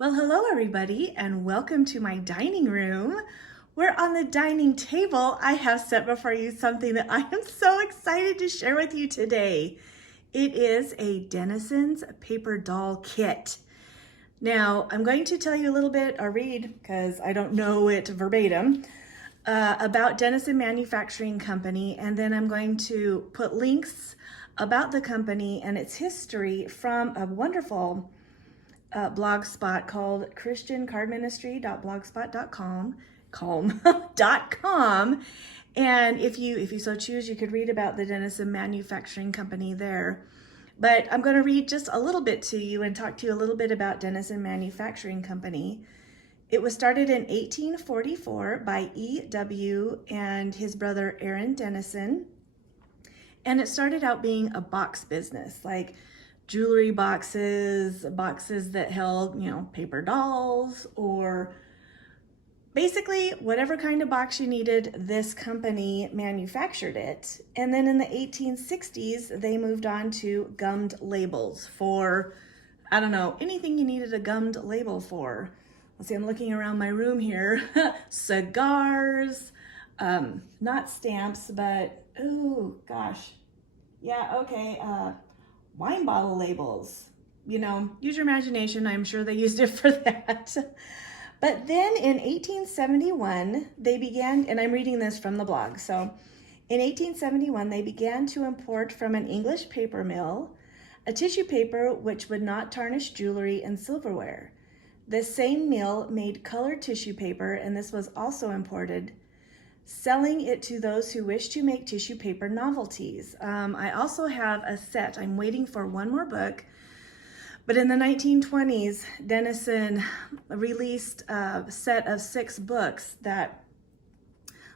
Well, hello everybody, and welcome to my dining room, where on the dining table I have set before you something that I am so excited to share with you today. It is a Dennison's paper doll kit. Now, I'm going to tell you a little bit, or read, because I don't know it verbatim, about Dennison Manufacturing Company, and then I'm going to put links about the company and its history from a wonderful blog spot called christiancardministry.blogspot.com .com. And if you so choose, you could read about the Dennison Manufacturing Company there. But I'm going to read just a little bit to you and talk to you a little bit about Dennison Manufacturing Company. It was started in 1844 by E.W. and his brother Aaron Dennison. And it started out being a box business, like jewelry boxes, boxes that held, paper dolls, or basically whatever kind of box you needed, this company manufactured it. And then in the 1860s, they moved on to gummed labels for, I don't know, anything you needed a gummed label for. Let's see, I'm looking around my room here. Cigars, not stamps, but, oh gosh. Yeah, okay, wine bottle labels. Use your imagination. I'm sure they used it for that. But then in 1871, they began, and I'm reading this from the blog. So in 1871, they began to import from an English paper mill a tissue paper which would not tarnish jewelry and silverware. This same mill made colored tissue paper, and this was also imported, selling it to those who wish to make tissue paper novelties. I also have a set. I'm waiting for one more book. But in the 1920s, Dennison released a set of 6 books that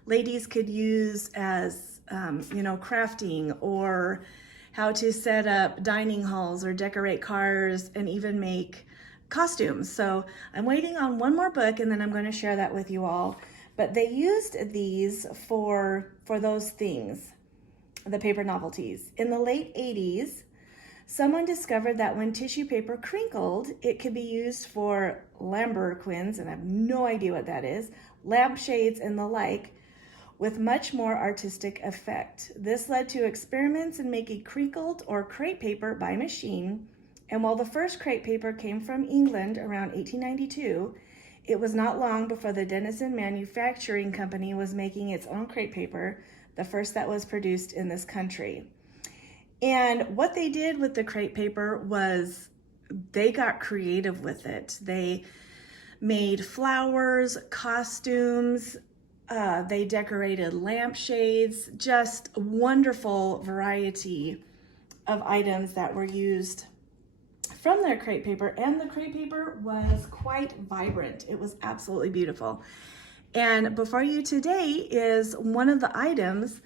ladies could use as, crafting, or how to set up dining halls or decorate cars and even make costumes. So I'm waiting on one more book, and then I'm going to share that with you all. But they used these for those things, the paper novelties. In the late 80s, someone discovered that when tissue paper crinkled, it could be used for lambrequins, and I have no idea what that is, lampshades and the like, with much more artistic effect. This led to experiments in making crinkled or crepe paper by machine, and while the first crepe paper came from England around 1892, it was not long before the Dennison Manufacturing Company was making its own crepe paper, the first that was produced in this country. And what they did with the crepe paper was they got creative with it. They made flowers, costumes, they decorated lampshades, just a wonderful variety of items that were used from their crepe paper, and the crepe paper was quite vibrant. It was absolutely beautiful. And before you today is one of the items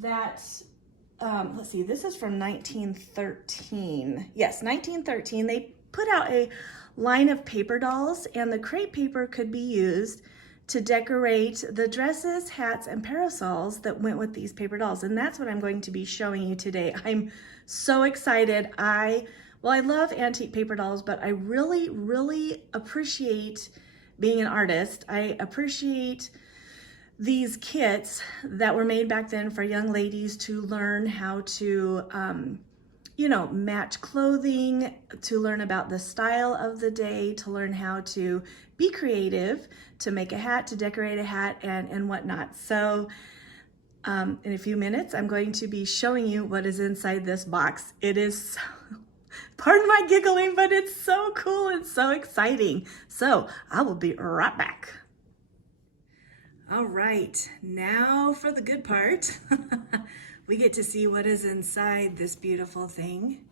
that, let's see, this is from 1913. Yes, 1913. They put out a line of paper dolls, and the crepe paper could be used to decorate the dresses, hats, and parasols that went with these paper dolls. And that's what I'm going to be showing you today. I'm so excited. I love antique paper dolls, but I really, really appreciate being an artist. I appreciate these kits that were made back then for young ladies to learn how to, match clothing, to learn about the style of the day, to learn how to be creative, to make a hat, to decorate a hat, and whatnot. So in a few minutes, I'm going to be showing you what is inside this box. It is so, pardon my giggling, but it's so cool and so exciting. So I will be right back. All right, now for the good part. We get to see what is inside this beautiful thing.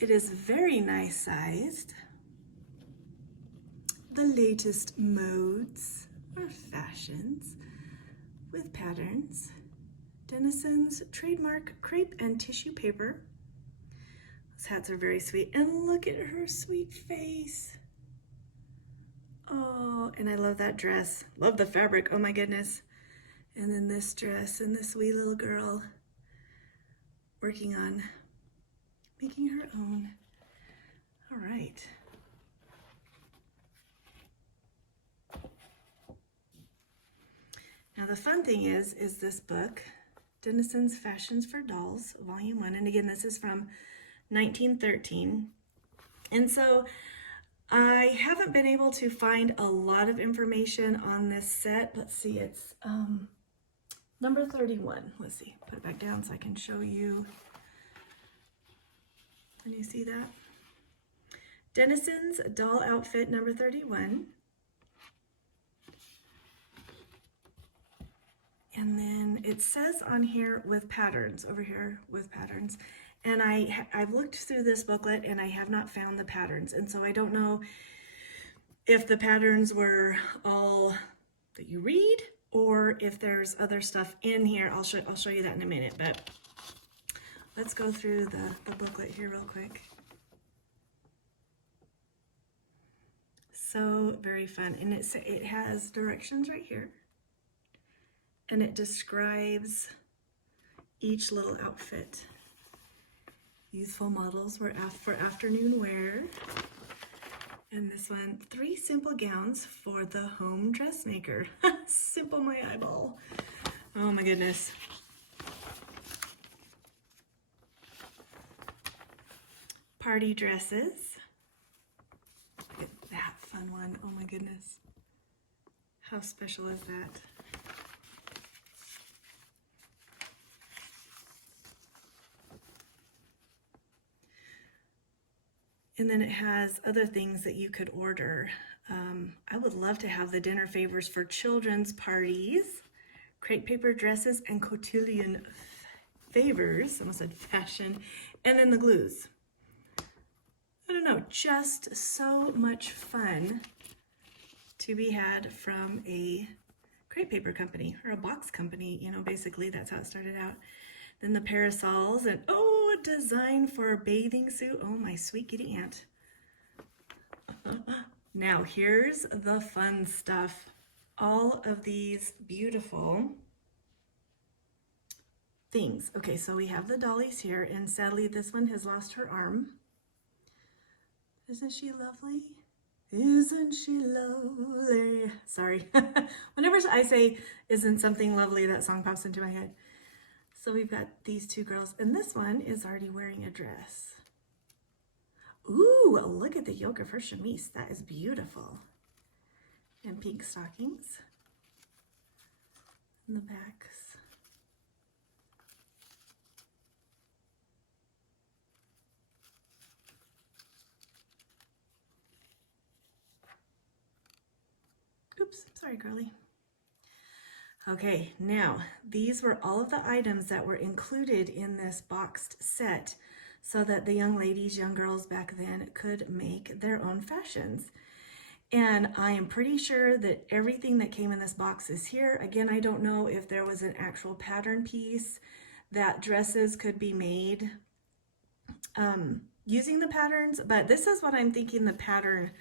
It is very nice sized. The latest modes or fashions with patterns. Dennison's trademark crepe and tissue paper. Those hats are very sweet, and look at her sweet face. Oh, and I love that dress. Love the fabric, oh my goodness. And then this dress and this wee little girl working on making her own. All right. Now the fun thing is this book, Dennison's Fashions for Dolls, Volume 1. And again, this is from 1913. And so I haven't been able to find a lot of information on this set. Let's see, it's number 31. Let's see, put it back down so I can show you. Can you see that? Dennison's Doll Outfit number 31. And then it says on here with patterns, over here with patterns. And I've looked through this booklet and I have not found the patterns. And so I don't know if the patterns were all that you read or if there's other stuff in here. I'll show you that in a minute, but let's go through the booklet here real quick. So very fun. And it has directions right here. And it describes each little outfit. Youthful models were for afternoon wear. And this one, 3 simple gowns for the home dressmaker. Simple my eyeball. Oh my goodness. Party dresses. Look at that fun one. Oh my goodness. How special is that? And then it has other things that you could order. I would love to have the dinner favors for children's parties, crepe paper dresses, and cotillion favors. I almost said fashion. And then the glues. I don't know, just so much fun to be had from a crepe paper company or a box company. You know, basically that's how it started out. Then the parasols and oh, a design for a bathing suit. Oh, my sweet kitty aunt. Now here's the fun stuff. All of these beautiful things. Okay, so we have the dollies here, and sadly this one has lost her arm. Isn't she lovely? Isn't she lovely? Sorry. Whenever I say isn't something lovely, that song pops into my head. So we've got these 2 girls, and this one is already wearing a dress. Ooh, look at the yoke of her chemise. That is beautiful. And pink stockings. And the backs. Oops, sorry, girlie. Okay, now these were all of the items that were included in this boxed set so that the young ladies, young girls back then could make their own fashions. And I am pretty sure that everything that came in this box is here. Again, I don't know if there was an actual pattern piece that dresses could be made using the patterns, but this is what I'm thinking the pattern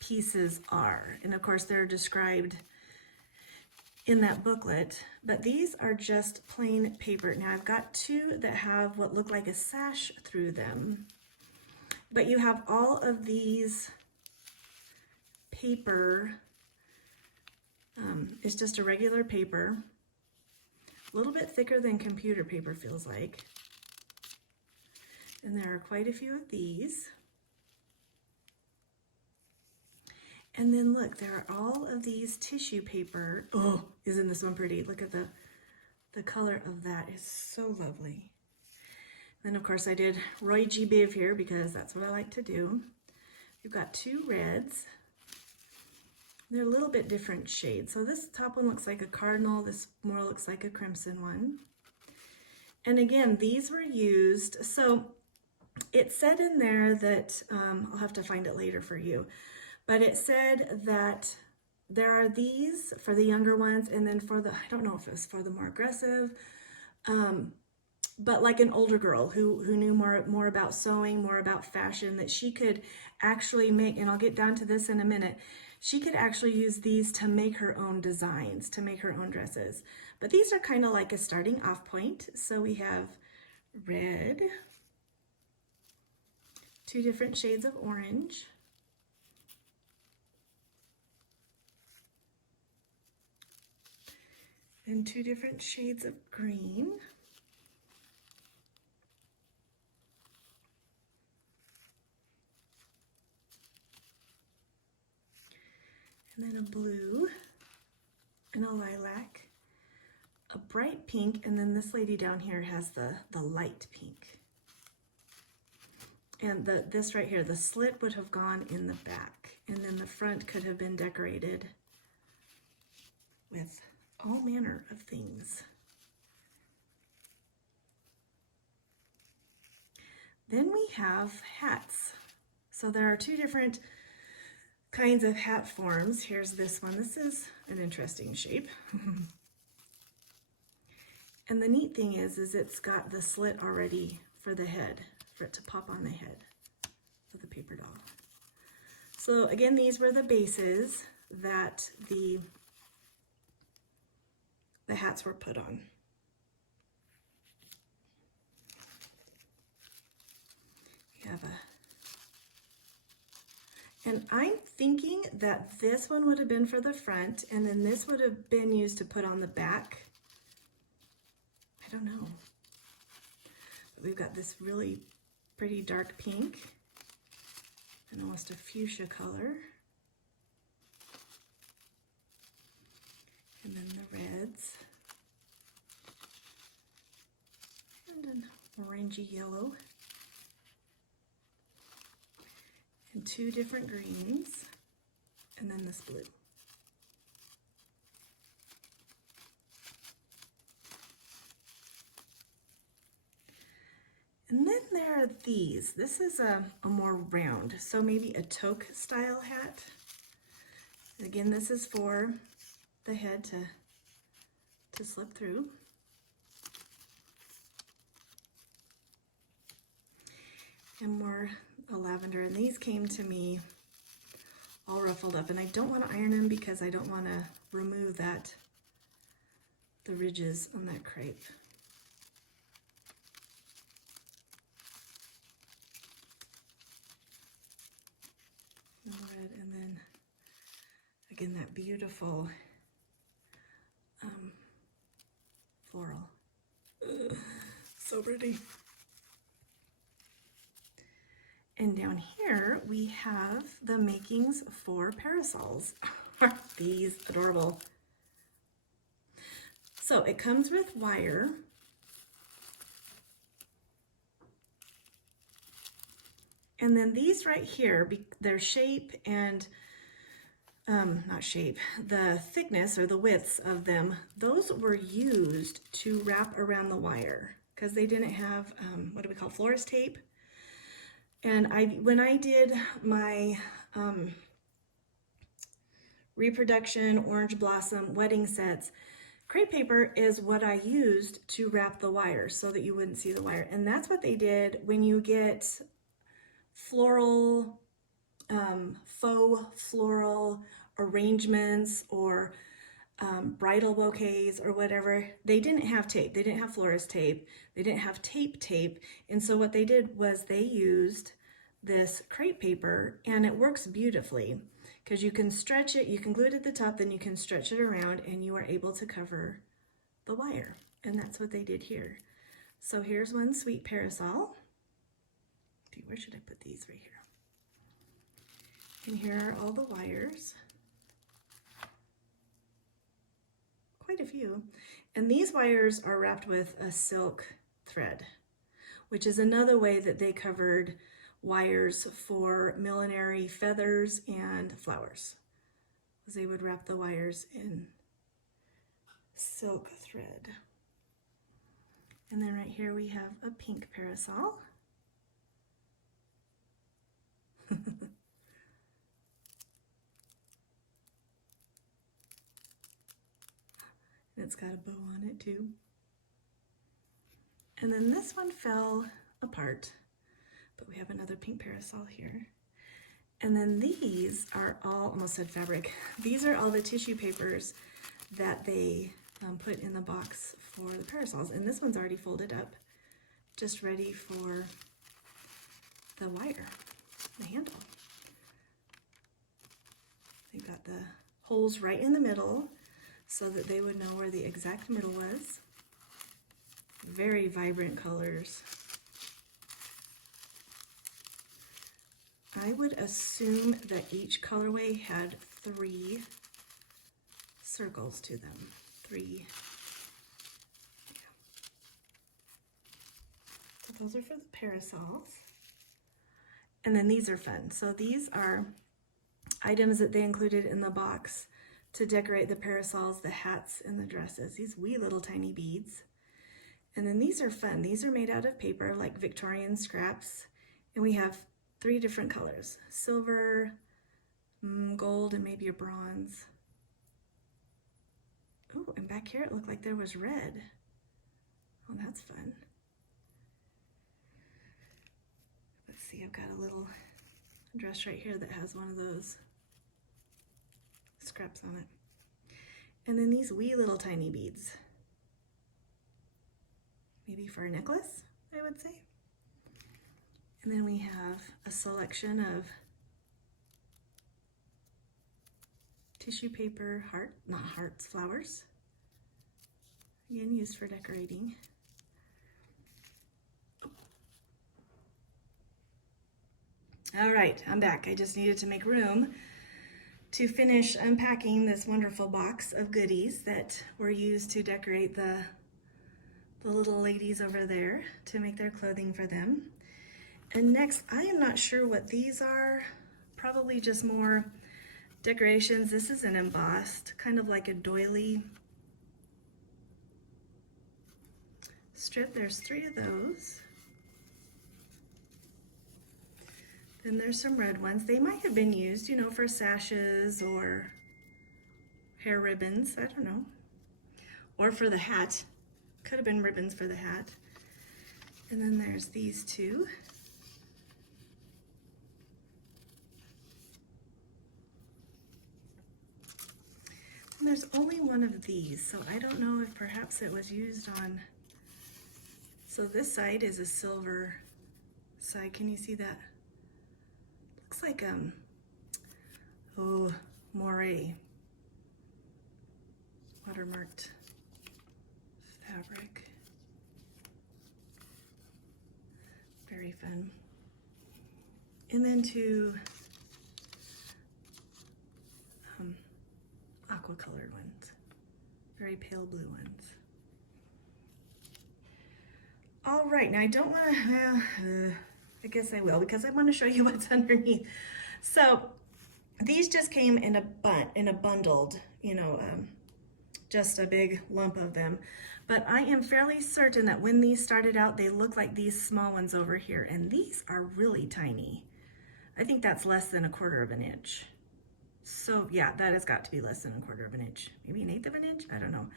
pieces are. And of course, they're described in that booklet, but these are just plain paper. Now I've got 2 that have what look like a sash through them, but you have all of these paper. It's just a regular paper, a little bit thicker than computer paper feels like. And there are quite a few of these. And then look, there are all of these tissue paper. Oh, isn't this one pretty? Look at the color of that is so lovely. Then of course I did Roy G. Biv here because that's what I like to do. We've got 2 reds. They're a little bit different shades. So this top one looks like a cardinal. This more looks like a crimson one. And again, these were used. So it said in there that, I'll have to find it later for you. But it said that there are these for the younger ones, and then for the, I don't know if it was for the more aggressive, but like an older girl who knew more about sewing, more about fashion, that she could actually make, and I'll get down to this in a minute, she could actually use these to make her own designs, to make her own dresses. But these are kind of like a starting off point. So we have red, 2 different shades of orange, in 2 different shades of green. And then a blue and a lilac, a bright pink, and then this lady down here has the light pink. And this right here, the slit would have gone in the back, and then the front could have been decorated with all manner of things. Then we have hats. So there are 2 different kinds of hat forms. Here's this one. This is an interesting shape. And the neat thing is it's got the slit already for the head, for it to pop on the head of the paper doll. So again, these were the bases that the hats were put on. You have and I'm thinking that this one would have been for the front, and then this would have been used to put on the back. I don't know. But we've got this really pretty dark pink and almost a fuchsia color. And then the reds. And an orangey yellow. And 2 different greens, and then this blue. And then there are these. This is a more round, so maybe a toque style hat. Again, this is for the head to slip through. And more a lavender, and these came to me all ruffled up, and I don't want to iron them because I don't want to remove the ridges on that crepe. The red, and then again that beautiful floral. Ugh, so pretty. And down here we have the makings for parasols. Aren't these adorable? So it comes with wire. And then these right here, their shape and, not shape, the thickness or the widths of them, those were used to wrap around the wire because they didn't have, what do we call, florist tape? And when I did my reproduction orange blossom wedding sets, crepe paper is what I used to wrap the wire so that you wouldn't see the wire. And that's what they did when you get floral, faux floral arrangements or bridal bouquets or whatever. They didn't have tape. They didn't have florist tape. They didn't have tape. And so what they did was they used this crepe paper, and it works beautifully because you can stretch it, you can glue it at the top, then you can stretch it around and you are able to cover the wire. And that's what they did here. So here's one sweet parasol. Where should I put these? Right here. And here are all the wires. Quite a few. And these wires are wrapped with a silk thread, which is another way that they covered wires for millinery feathers and flowers. Because they would wrap the wires in silk thread. And then right here we have a pink parasol. It's got a bow on it too. And then this one fell apart, but we have another pink parasol here. And then these are all, almost said fabric, these are all the tissue papers that they put in the box for the parasols. And this one's already folded up, just ready for the wire, the handle. They've got the holes right in the middle, so that they would know where the exact middle was. Very vibrant colors. I would assume that each colorway had 3 circles to them. 3. Yeah. So those are for the parasols. And then these are fun. So these are items that they included in the box to decorate the parasols, the hats, and the dresses. These wee little tiny beads. And then these are fun. These are made out of paper, like Victorian scraps. And we have 3 different colors: silver, gold, and maybe a bronze. Oh, and back here it looked like there was red. Oh, that's fun. Let's see, I've got a little dress right here that has one of those scraps on it. And then these wee little tiny beads. Maybe for a necklace, I would say. And then we have a selection of tissue paper, not hearts, flowers. Again, used for decorating. All right, I'm back. I just needed to make room to finish unpacking this wonderful box of goodies that were used to decorate the little ladies over there to make their clothing for them. And next, I am not sure what these are. Probably just more decorations. This is an embossed, kind of like a doily strip. There's 3 of those. Then there's some red ones. They might have been used, you know, for sashes or hair ribbons, I don't know. Or for the hat. Could have been ribbons for the hat. And then there's these 2. And there's only one of these, so I don't know if perhaps it was used on, so this side is a silver side. Can you see that? Looks like, moire, watermarked fabric. Very fun. And then 2 aqua colored ones, very pale blue ones. All right, now I don't want to, I guess I will, because I want to show you what's underneath. So these just came in a bundled, you know, just a big lump of them. But I am fairly certain that when these started out, they look like these small ones over here, and these are really tiny. I think that's less than 1/4 of an inch. So yeah, that has got to be less than 1/4 of an inch, maybe 1/8 of an inch, I don't know.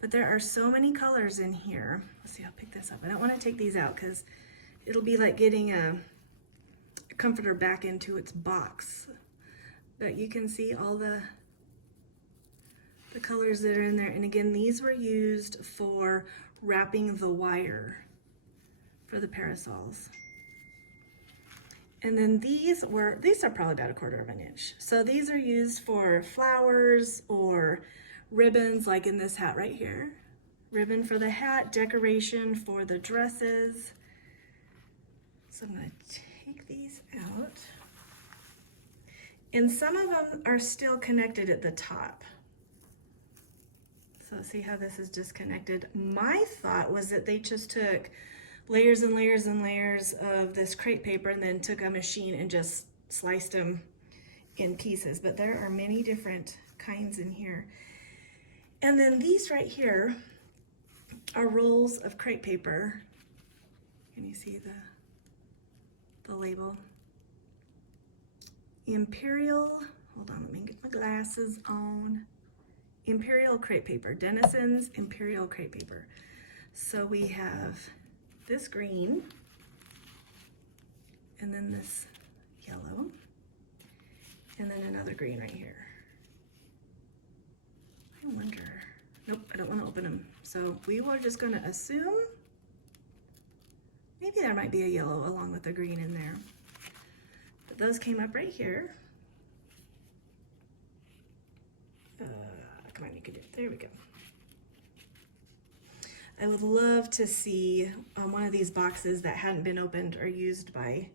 But there are so many colors in here. Let's see, I'll pick this up. I don't want to take these out because it'll be like getting a comforter back into its box. But you can see all the colors that are in there. And again, these were used for wrapping the wire for the parasols. And then these are probably about 1/4 of an inch. So these are used for flowers or ribbons, like in this hat right here. Ribbon for the hat, decoration for the dresses. So I'm gonna take these out. And some of them are still connected at the top. So see how this is disconnected? My thought was that they just took layers and layers and layers of this crepe paper and then took a machine and just sliced them in pieces. But there are many different kinds in here. And then these right here are rolls of crepe paper. Can you see the label? Imperial, hold on, let me get my glasses on. Imperial crepe paper, Dennison's Imperial crepe paper. So we have this green, and then this yellow, and then another green right here. I wonder, nope, I don't want to open them. So we were just going to assume maybe there might be a yellow along with the green in there. But those came up right here. Come on, you can do it. There we go. I would love to see one of these boxes that hadn't been opened or used by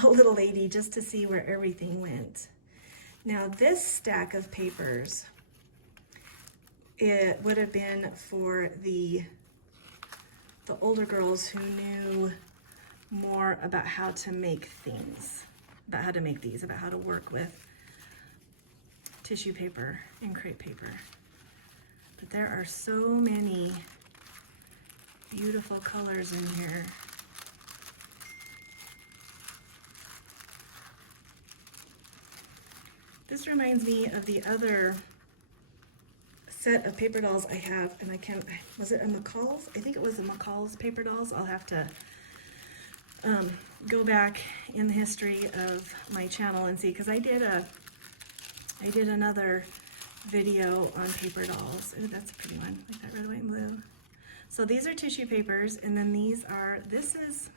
a little lady, just to see where everything went. Now this stack of papers, it would have been for the older girls who knew more about how to make things, about how to make these, about how to work with tissue paper and crepe paper. But there are so many beautiful colors in here. This reminds me of the other set of paper dolls I have, and was it a McCall's? I think it was a McCall's paper dolls. I'll have to go back in the history of my channel and see, because I did another video on paper dolls. Ooh, that's a pretty one, like that red, white, and blue. So these are tissue papers, and then this is,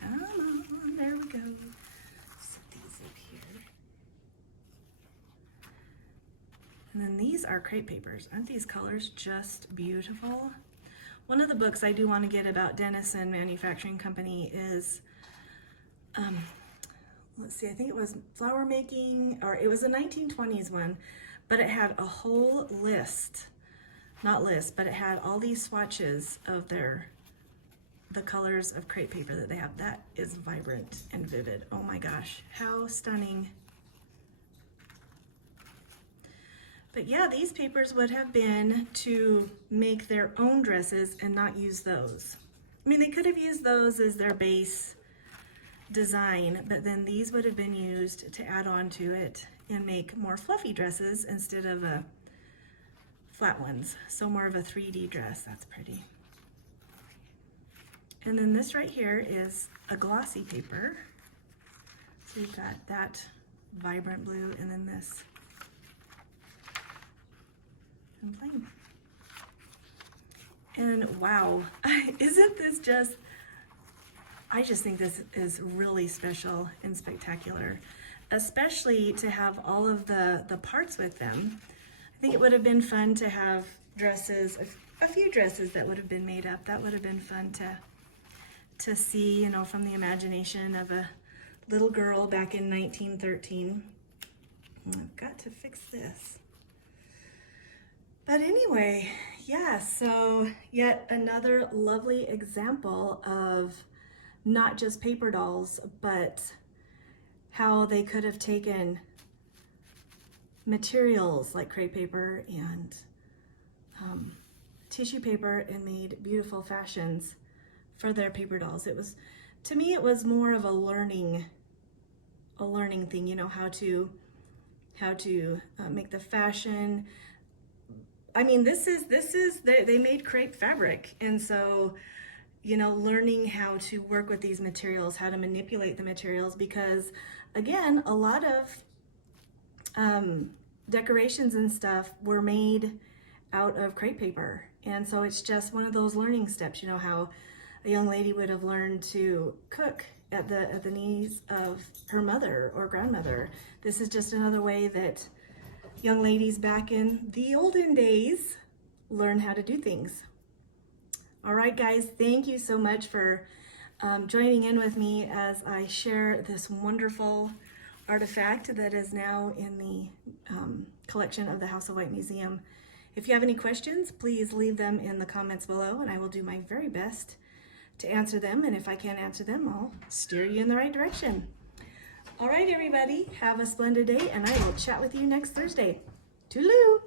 come on, there we go. Set these up here. And then these are crepe papers. Aren't these colors just beautiful? One of the books I do want to get about Dennison Manufacturing Company is, let's see, I think it was flower making, or it was a 1920s one, but it had a whole list, not list, but it had all these swatches of the colors of crepe paper that they have. That is vibrant and vivid. Oh my gosh, how stunning. But yeah, these papers would have been to make their own dresses and not use those. I mean, they could have used those as their base design, but then these would have been used to add on to it and make more fluffy dresses instead of flat ones. So more of a 3D dress. That's pretty. And then this right here is a glossy paper. So you've got that vibrant blue, and then this and plain. And wow, isn't this just, I just think this is really special and spectacular, especially to have all of the parts with them. I think it would have been fun to have dresses, a few dresses that would have been made up. That would have been fun to see, you know, from the imagination of a little girl back in 1913. I've got to fix this. But anyway, yeah, so yet another lovely example of not just paper dolls, but how they could have taken materials like crepe paper and tissue paper and made beautiful fashions for their paper dolls. It was, to me, it was more of a learning thing, you know, how to make the fashion. I mean, they made crepe fabric, and so, you know, learning how to work with these materials, how to manipulate the materials, because again, a lot of decorations and stuff were made out of crepe paper, and so it's just one of those learning steps. You know how a young lady would have learned to cook at the knees of her mother or grandmother. This is just another way that young ladies back in the olden days learn how to do things. All right, guys, thank you so much for joining in with me as I share this wonderful artifact that is now in the collection of the House of White Museum. If you have any questions, please leave them in the comments below, and I will do my very best to answer them. And if I can't answer them, I'll steer you in the right direction. All right, everybody, have a splendid day, and I will chat with you next Thursday. Toodaloo!